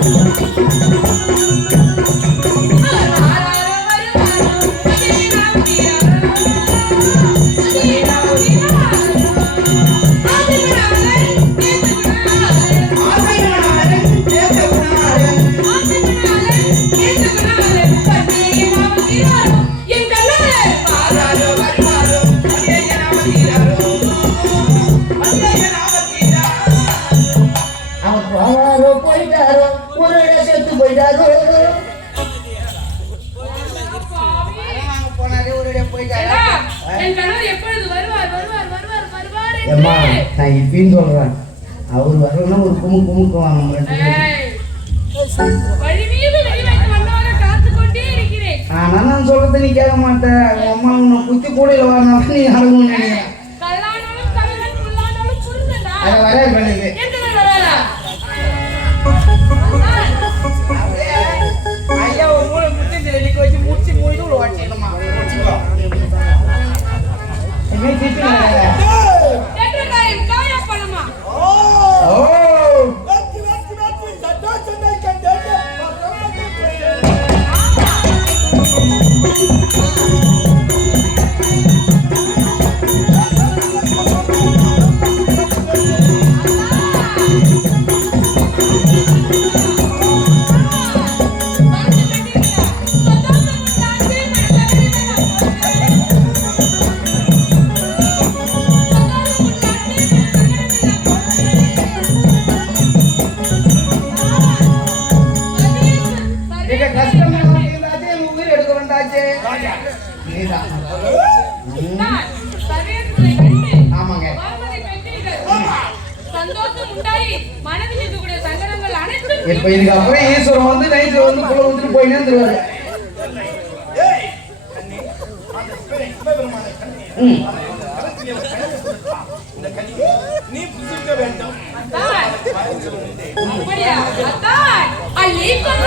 Thank you. என் கணவர் எப்பொழுது வருவார் வருவார் வருவார் வருவார் ஏம்மா என்று நான் இப்பயும் சொல்றேன். அவர் வரணும்னா ஒரு குமு குமுக்குவாங்க நம்ம ரெண்டு பேரும். வந்தவரை கொண்டே இருக்கிறேன். ஆனா நான் சொல்றது நீ கேட்க மாட்டேன் உங்க அம்மா உன்னை குத்தி கூடையில வரணும் நீ அடங்கணும் கல்லானாலும் அதை வர பண்ணுது 你们一起进来来来。ஆமாங்க. இப்ப இதுக்கு அப்புறம் ஈஸ்வரன் வந்து நைட்ல வந்து குள்ள வந்துட்டு போயினே இருந்துருவாரு ம். அப்படியா அத்தான் அள்ளி கொள்ள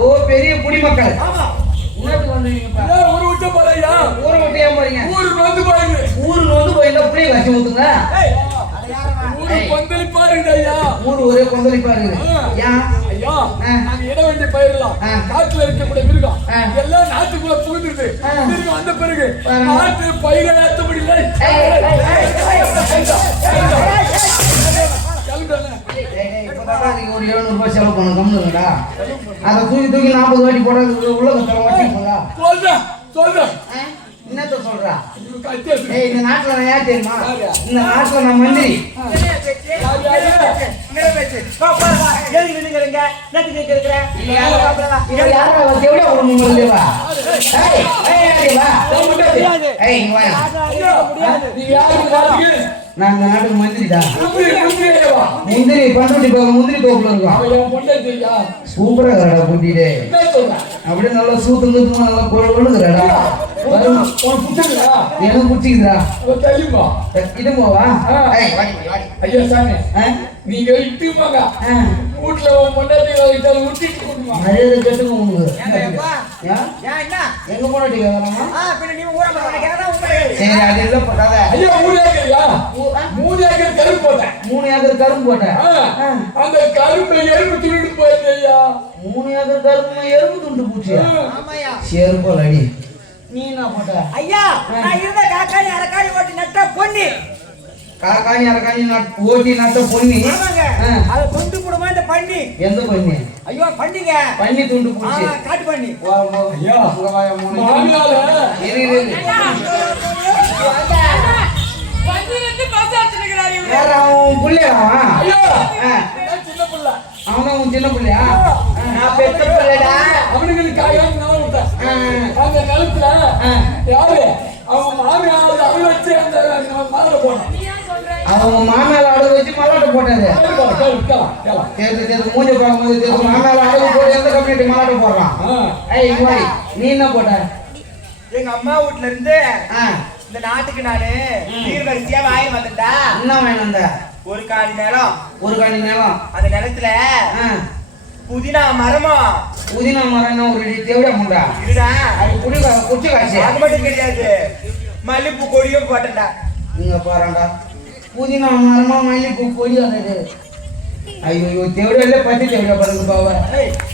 ஓ பெரிய குடிமக்கள்? ஊரு விட்டு போறையா ஊரை விட்டு ஏன் போறீங்க ஊரு நோந்து பாருங்க ஊருக்கு வந்து போயிருந்தா புளிய கட்சி ஊத்துங்க ஊரு பந்தலி பாருங்க ஐயா ஊர் ஒரே கொந்தளிப்பா இருக்குது ஐயா ஆ. நாங்க இட வேண்டிய பயிரலாம் ஆ. காட்டுல இருக்கக்கூடிய மிருகம். எல்லாம் நாட்டுக்குள்ள புகுந்துருது. மிருகம் வந்த பிறகு. நாட்டு பயிரை ஏத்த முடியல அதுக்கு ஒரு 700 ரூபாய் செலவு பண்ண கம்முனுங்கடா. அதை தூக்கி தூக்கி 40 வாட்டி போடாது உள்ள கத்தல வச்சுக்கோங்க சொல்றேன் சொல்றேன். என்னத்த சொல்றா. ஏய் இந்த நாட்டுல நான் யார் தெரியுமா? இந்த நாட்டுல நான் மந்திரி. நீங்க நாட்டுக்கு மந்திரிடா. முந்திரி பண்ருட்டி பக்கம் முந்திரி தோப்புல இருக்கோம் சூப்பரா இருக்கடா சொல்றேன் அப்படியே நல்லா சூத்து கீத்துமா நல்லா பிடிச்சிருக்கா எனக்கு பிடிச்சிக்குதுடா அவன் தெரியுமா இது போவா ஆ. ஏய் வாடி வாடி ஐயா சாமி? நீங்க இட்டுமாங்க. வீட்டுல உன் பொண்டாட்டி மரியாதை கட்டுங்க உங்களுக்கு எங்க போனாட்டி சரி அது இல்ல பட்டாத ஐயா மூணு ஏக்கர் கரும்பு போட்டேன். மூணு ஏக்கர் கரும்பு போட்டேன். அந்த கரும்புல எறும்பு துணிட்டு போயிருது ஐயா மூணு ஏக்கர் கரும்பு எறும்பு துண்டு பூச்சியா ஆமாயா செருப்பல் அடி. நீ என்ன போட்ட? ஐயா நான் இருந்த காக்காணி அரக்காணி ஓட்டி நட்ட பொண்ணு காக்காணி அரக்காணி ஓட்டி நட்ட பொண்ணி. அது துண்டு போடுமா இந்த பண்ணி? எந்த பொண்ணி? ஐயோ பண்ணிங்க. பண்ணி துண்டு பூச்சி. ஆ, காட்டு பண்ணி. ஐயா. மாமியால இரு, இரு, சின்ன பிள்ளை. அவன் உன் சின்ன பிள்ளையா? நான் பெத்த பிள்ளைடா. அவனுங்களுக்கு காயம் நான் விட்டேன் அந்த நிலத்துல. யாரு? அவங்க மாமியார் அவளை வச்சு அந்த மாதிரி போனான்? அவன் மாமேல அடகு வச்சு மல்லாட்ட போட்டது கேளா தேர்ந்து தேர்ந்து மூஞ்ச பார்க்கும்போது தேர்ந்து மாமேல அடகு போட்டு எந்த கம்யூனிட்டி மல்லாட்ட போடுறான்? ஏய். நீ என்ன போட்ட? எங்க அம்மா வீட்ல இருந்து இந்த நாட்டுக்கு நானு தீர்வரிசையா வாங்கி வந்துட்டா என்ன வாங்கி வந்த? ஒரு காடி நிலம். ஒரு காணி நிலம். அந்த நிலத்துல புதினா மரமும் புதினா மரம் ஒரு தேவையா முண்டா. இருடா. அது குடி குச்சி காய்ச்சி அது மட்டும் கிடையாது. மல்லிப்பூ கொடியும் போட்டேன்டா. நீங்க பாருடா புதினா மரமா மல்லிப்பூ கொடி அது ஐயோ ஐயோ தேவையில்ல பத்தி தேவையா பாருங்க பாவ.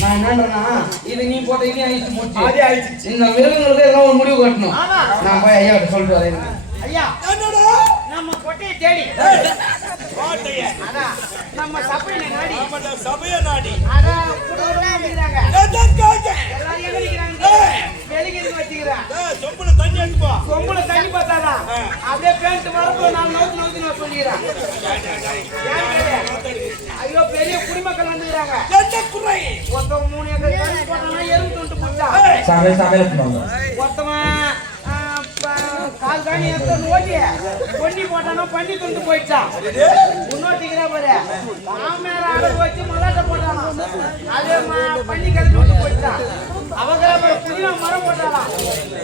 நான் என்னன்றா இது நீ போட்ட இனி அழிச்சு முடிச்சு அது ஆயிடுச்சு இந்த மிருகங்களுக்கு எல்லாம் ஒரு முடிவு கட்டணும். நான் போய் ஐயா சொல்லிட்டு வரேன். ஐயா. நம்ம கொட்டையை தேடி. அதான் நம்ம சபையில நாடி. அதான் குடுகுடுன்னு நிக்கிறாங்க. எல்லாரும் எங்க நிக்கிறாங்க? வெளிக்கிட்டு வச்சுக்கிறேன். சொம்புல தண்ணி பார்த்தாதான். அப்படியே பேண்ட் வரப்போ நான் நவுத்து நவுத்து நான் கேளு? ஐயோ பெரிய குடிமக்கள் வந்துக்கிறாங்க. ஒருத்தவன் மூணு ஏக்கர் தண்ணி போட்டானா எறும்பு துண்டு சமையல் ஒருத்தவன் கால் காணி எடுத்து ஓட்டி. பொன்னி போட்டானா பண்ணி துண்டு போயிடுச்சான் முன்னோட்டிக்கிறா பாரு. மாமேர வச்சு மலாட்ட போட்டானா? அது ம- பண்ணி கிளம்பி விட்டு போயிடுச்சான் அவங்க புதினா மரம் போட்டாலாம்.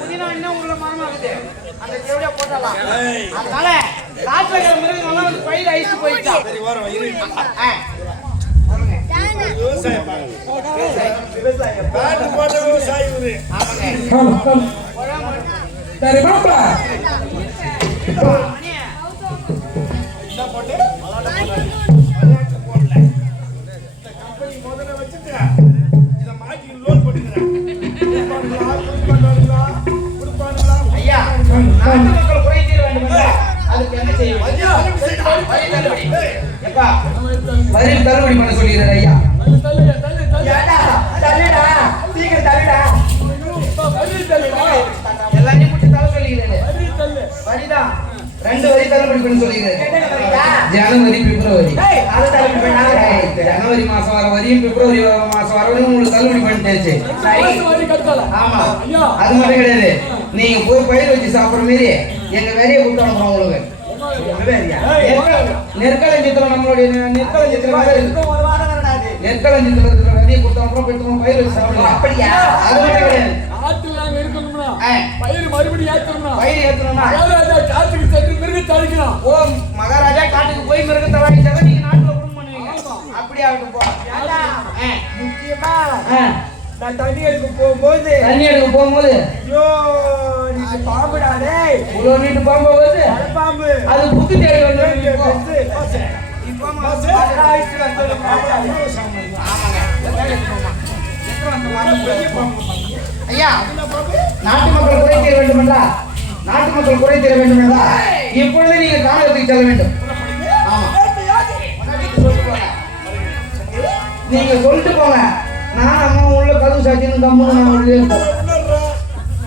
புதினா இன்னும் உள்ள மரமாகுது. அந்த செவிலியா போட்டாலாம். அதனால காட்டுல இருக்கிற மிருகங்கள்லாம் வந்து பயிர் அழிச்சு போயிடுச்சான் ஆ. சரி மாப்பா மணி, ஐயா நாட்டு செய்ய வேண்டும்? வரி தள்ளுபடி. எப்பா வரி தள்ளுபடி பண்ண சொல்லிடுறாரு ஐயா ரெண்டு வரி தள்ளுபடி பண்ண வரிடா? ஜனவரி பிப்ரவரி. ஜனவரி மாசம் வர வரையும் பிப்ரவரி வர மாசம் வர வரையும் உங்களுக்கு தள்ளுபடி பண்ணிட்டாச்சு. ஆமா. அது மட்டும் கிடையாது. நீங்க போய் பயிர் வச்சு சாப்பிடுற மாரி எங்க வேலையை கொடுத்து அனுப்புறோம் உங்களுக்கு. நெற்கள- நெற்களஞ்சியத்துல நம்மளுடைய நெற்களஞ்சியத்துல. நெற்களஞ்சியத்துல இருக்கிற விதையை கொடுத்து அனுப்புறோம் போய் பயிர் வச்சு சாப்பிடலாம். அப்படியா? அது மட்டும் கிடையாது. பயிர் மறுபடியும் ஏத்தணும்னா? பயிர் ஏத்தணும்னா? மகாராஜா காத்துக்கு சென்று மிருகத்தை அழிக்கணும். ஓ மகாராஜா காட்டுக்கு போய் மிருகத்தை வாங்கிச்சாதான் நீங்க நாட்டுல குடும்பம் பண்ணுவீங்க. அப்படியே ஆகட்டும் போ. முக்கியமா. நான் தண்ணி எடுக்க போகும்போது தண்ணி எடுக்க போகும்போது? ஐயோ நீ பாம்புடா டேய் இவ்வளவு நீட்டு போகும்போது? பாம்பு அது புத்து தேடி வந்து இப்போ இப்போ அதெல்லாம் ஆயிடுச்சு நாட்டு மக்கள் குறை தீர வேண்டும் என்றா நாட்டு மக்கள் குறை தீர வேண்டும் என்றா இப்பொழுது நீங்கள் காணகத்துக்கு செல்ல வேண்டும். நீங்க சொல்லிட்டு போங்க. நான் அம்மா உள்ள கதவு சாத்தின்னு கம்முன்னு நான் உள்ளே இருப்போம்.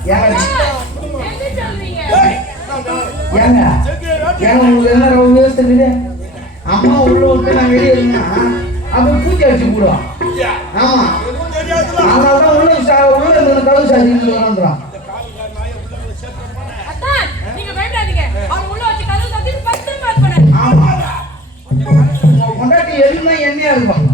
ஏங்க? ஏங்க? உங்களுக்கு என்ன ரொம்ப யோசிச்சு அம்மா உள்ள விட்டு நான் வெளியே இருந்தா அப்ப பூச்சி அடிச்சு போடுவான். ஆமா. அதனாலதான் உள்ள உள்ள இருந்து கதவு சாத்தின்னு வரான்றான் வச்சு